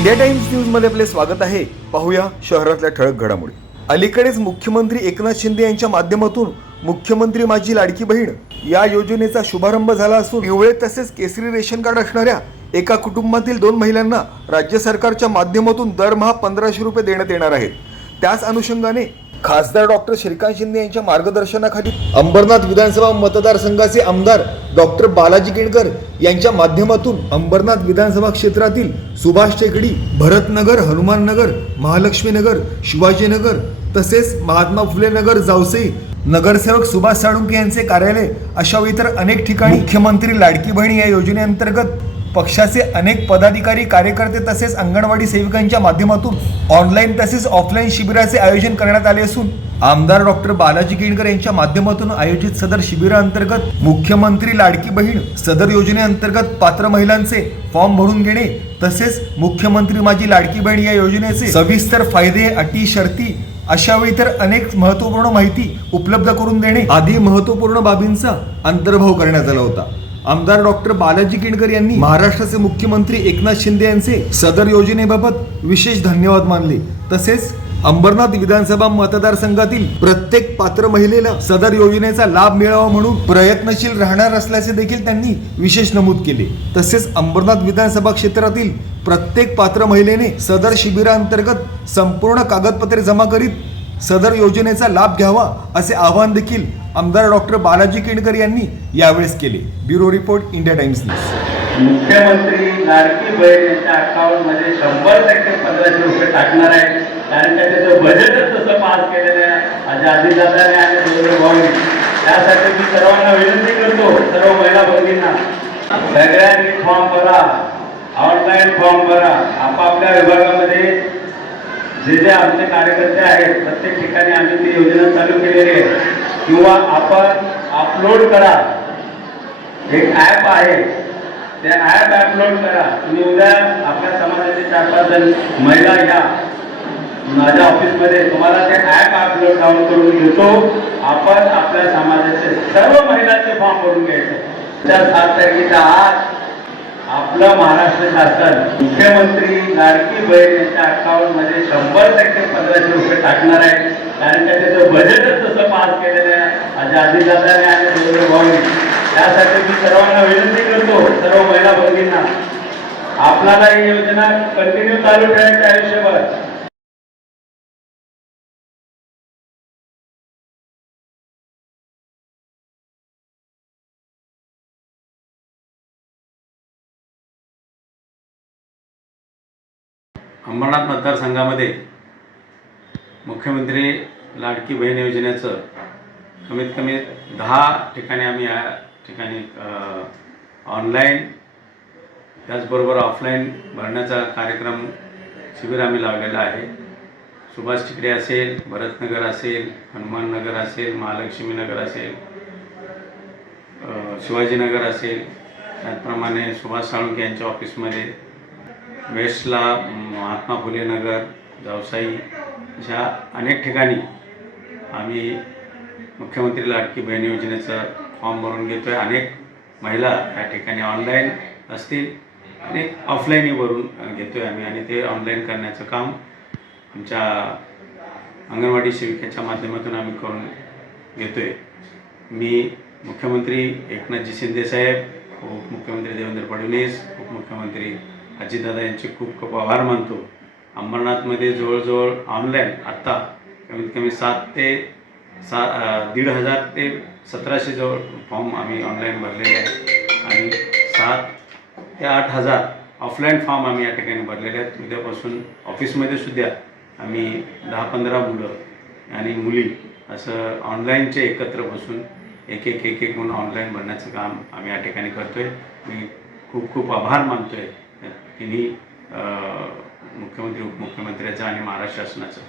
India times न्यूजमध्ये आपले स्वागत आहे. पाहूया शहरातल्या ठळक घडामोडी. अलीकडेच मुख्यमंत्री एकनाथ शिंदे यांच्या माध्यमातून मुख्यमंत्री माझी लाडकी बहीण या योजनेचा शुभारंभ झाला असून पिवळे तसेच केसरी रेशन कार्ड असणाऱ्या एका कुटुंबातील दोन महिलांना राज्य सरकारच्या माध्यमातून दरमहा पंधराशे रुपये देण्यात येणार आहेत. त्याच अनुषंगाने खासदार डॉक्टर श्रीकांत शिंदे यांच्या मार्गदर्शनाखाली अंबरनाथ विधानसभा मतदारसंघाचे आमदार डॉक्टर बालाजी केणकर यांच्या माध्यमातून अंबरनाथ विधानसभा क्षेत्रातील सुभाष टेकडी भरतनगर हनुमाननगर महालक्ष्मीनगर शिवाजीनगर तसेच महात्मा फुले नगर जावसे नगरसेवक सुभाष साळुंके यांचे कार्यालय अशा इतर अनेक ठिकाणी मुख्यमंत्री लाडकी बहिणी या योजनेअंतर्गत पक्षाचे अनेक पदाधिकारी कार्यकर्ते तसेच अंगणवाडी सेविकांच्या माध्यमातून ऑनलाईन तसेच ऑफलाईन शिबिराचे आयोजन करण्यात आले असून आमदार डॉक्टर बालाजी केणकर यांच्या माध्यमातून आयोजित सदर शिबिराअंतर्गत मुख्यमंत्री लाडकी बहीण सदर योजनेअंतर्गत पात्र महिलांचे फॉर्म भरून घेणे तसेच मुख्यमंत्री माझी लाडकी बहीण या योजनेचे सविस्तर फायदे अटी शर्ती अशावेळी तर अनेक महत्त्वपूर्ण माहिती उपलब्ध करून देणे आदी महत्त्वपूर्ण बाबींचा अंतर्भाव करण्यात आला होता. आमदार डॉक्टर बालाजी किणकर यांनी महाराष्ट्राचे मुख्यमंत्री एकनाथ शिंदे यांचे सदर योजनेबाबत विशेष धन्यवाद मानले. तसेच अंबरनाथ विधानसभा मतदारसंघातील प्रत्येक पात्र महिलेला सदर योजनेचा लाभ मिळावा म्हणून प्रयत्नशील राहणार असल्याचे देखील त्यांनी विशेष नमूद केले. तसेच अंबरनाथ विधानसभा क्षेत्रातील प्रत्येक पात्र महिलेने सदर शिबिरांतर्गत संपूर्ण कागदपत्रे जमा करीत सदर योजनेचा लाभ घ्यावा असे आवाहन देखील आमदार डॉक्टर बालाजी केणकर यांनी यावेळेस केले. Bureau report India Times news. मुख्यमंत्री लाडकी बहीण यांच्या अकाउंटमध्ये शंभर टक्के पंधराशे रुपये टाकणार आहे कारण का त्याचं बजेटच तसं पास केलेलं आहे. आज आदिदादाने आणि दोन भाऊने त्यासाठी मी सर्वांना विनंती करतो सर्व महिला भगिनींना. सगळ्यांनी फॉर्म भरा. ऑनलाईन फॉर्म भरा. आपापल्या विभागामध्ये जे जे आमचे कार्यकर्ते आहेत प्रत्येक ठिकाणी आम्ही ती योजना चालू केलेली आहे. किंवा आपण अपलोड करा. एक ॲप आहे. ते ॲप अपलोड करा. तुम्ही उद्या आपल्या समाजाचे चार पाच जण महिला या. माझ्या ऑफिसमध्ये तुम्हाला ते ॲप अपलोड डाऊन करून घेतो आपण आपल्या समाजाचे सर्व महिलांचे फॉर्म भरून घ्यायचे. त्या सात तारखेच्या आज आपलं महाराष्ट्र शासन मुख्यमंत्री लाडकी बहीण यांच्या अकाउंटमध्ये शंभर टक्के पंधराशे रुपये टाकणार आहे. कारण का त्याचं बजेटच तसं पास केलेलं आहे. आज आदिदादाने आणि देवेंद्र भाऊनी. त्यासाठी मी सर्वांना विनंती करतो सर्व महिला भगिनींना. आपल्याला ही योजना कंटिन्यू चालू ठेवायची आयुष्यभर. अंबरनाथ मतदारसंघामध्ये मुख्यमंत्री लाडकी बहीण योजनेचं कमीत कमी दहा ठिकाणी आम्ही या ठिकाणी ऑनलाईन त्याचबरोबर ऑफलाईन भरण्याचा कार्यक्रम शिबिर आम्ही लावलेला आहे. सुभाष टिकडे असेल भरतनगर असेल हनुमाननगर असेल महालक्ष्मीनगर असेल शिवाजीनगर असेल. त्याचप्रमाणे सुभाष साळुंके यांच्या ऑफिसमध्ये वेस्टला महात्मा फुले नगर जावसाई अशा अनेक ठिकाणी आम्ही मुख्यमंत्री लाडकी बहीण योजनेचं फॉर्म भरून घेतो आहे अनेक महिला या ठिकाणी ऑनलाईन असतील. आणि ऑफलाईनही भरून घेतो आहे आम्ही आणि ते ऑनलाईन करण्याचं काम आमच्या अंगणवाडी सेविकेच्या माध्यमातून आम्ही करून घेतो आहे मी मुख्यमंत्री एकनाथजी शिंदेसाहेब उपमुख्यमंत्री देवेंद्र फडणवीस उपमुख्यमंत्री अजितदादा यांचे खूप खूप आभार मानतो. अंबरनाथमध्ये जवळजवळ ऑनलाईन आत्ता कमीत कमी सात ते सा दीड हजार ते सतराशे जवळ फॉर्म आम्ही ऑनलाईन भरलेले आहे आणि सात ते आठ हजार ऑफलाईन फॉर्म आम्ही या ठिकाणी भरलेले आहेत. उद्यापासून ऑफिसमध्ये सुद्धा आम्ही दहा पंधरा मुलं आणि मुली असं ऑनलाईनचे एकत्र बसून एक एक एक एक म्हणून ऑनलाईन भरण्याचं काम आम्ही या ठिकाणी करतो आहे मी खूप खूप आभार मानतो आहे तिन्ही मुख्यमंत्री उपमुख्यमंत्र्याचं आणि महाराष्ट्र शासनाचं